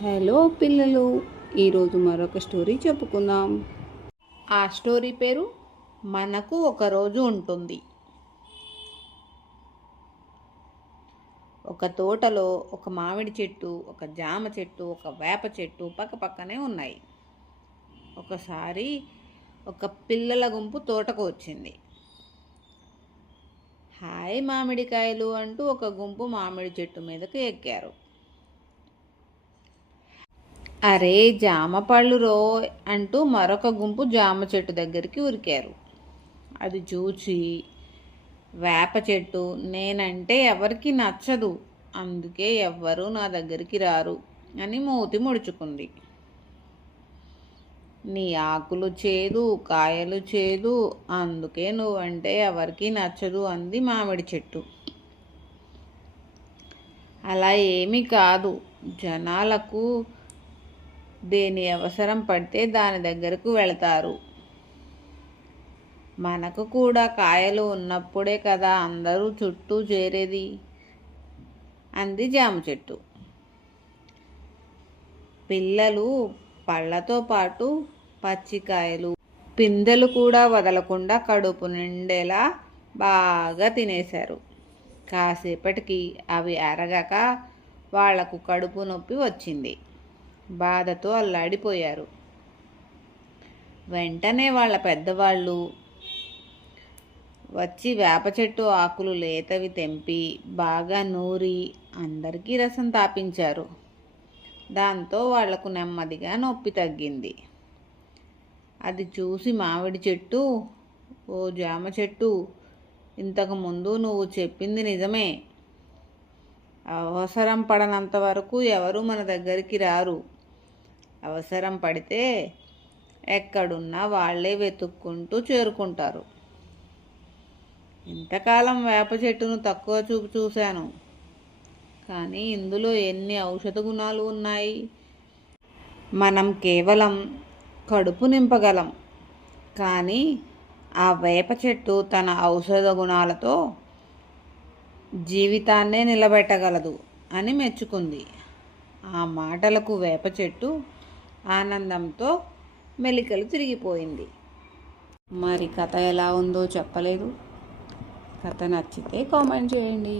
Hello పిల్లలు, ఈరోజు మరొక స్టోరీ చెప్పుకుందాం. ఆ స్టోరీ పేరు మనకు ఒక రోజు ఉంటుంది. ఒక తోటలో ఒక మామిడి చెట్టు, ఒక జామ చెట్టు, ఒక వేప చెట్టు పక్కపక్కనే ఉన్నాయి. ఒకసారి ఒక పిల్లల గుంపు తోటకు వచ్చింది. హాయ్ మామిడికాయలు అంటూ ఒక గుంపు మామిడి చెట్టు మీదకు ఎక్కారు. అరే జామ పళ్ళు రో అంటూ మరొక గుంపు జామ చెట్టు దగ్గరికి ఉరికారు. అది చూసి వేప చెట్టు, నేనంటే ఎవరికి నచ్చదు, అందుకే ఎవ్వరూ నా దగ్గరికి రారు అని మూతి ముడుచుకుంది. నీ ఆకులు చేదు, కాయలు చేదు, అందుకే నువ్వంటే ఎవరికి నచ్చదు అంది మామిడి చెట్టు. అలా ఏమీ కాదు, జనాలకు దేని అవసరం పడితే దాని దగ్గరకు వెళతారు. మనకు కూడా కాయలు ఉన్నప్పుడే కదా అందరూ చుట్టూ చేరేది అంది జామ చెట్టు. పిల్లలు పళ్ళతో పాటు పచ్చికాయలు, పిందెలు కూడా వదలకుండా కడుపు నిండేలా బాగా తినేశారు. కాసేపటికి అవి అరగక వాళ్లకు కడుపు నొప్పి వచ్చింది. బాధతో అల్లాడిపోయారు. వెంటనే వాళ్ళ పెద్దవాళ్ళు వచ్చి వేప చెట్టు ఆకులు లేతవి తెంపి బాగా నూరి అందరికీ రసం తాపించారు. దాంతో వాళ్లకు నెమ్మదిగా నొప్పి తగ్గింది. అది చూసి మామిడి చెట్టు, ఓ జామ చెట్టు, ఇంతకుముందు నువ్వు చెప్పింది నిజమే. అవసరం పడనంత వరకు ఎవరు మన దగ్గరికి రారు. అవసరం పడితే ఎక్కడున్నా వాళ్ళే వెతుక్కుంటూ చేరుకుంటారు. ఇంతకాలం వేప చెట్టును తక్కువ చూపు చూశాను, కానీ ఇందులో ఎన్ని ఔషధ గుణాలు ఉన్నాయి. మనం కేవలం కడుపు నింపగలం, కానీ ఆ వేప చెట్టు తన ఔషధ గుణాలతో జీవితాన్నే నిలబెట్టగలదు అని మెచ్చుకుంది. ఆ మాటలకు వేప చెట్టు ఆనందంతో మెలికలు తిరిగిపోయింది. మరి కథ ఎలా ఉందో చెప్పలేదు. కథ నచ్చితే కామెంట్ చేయండి.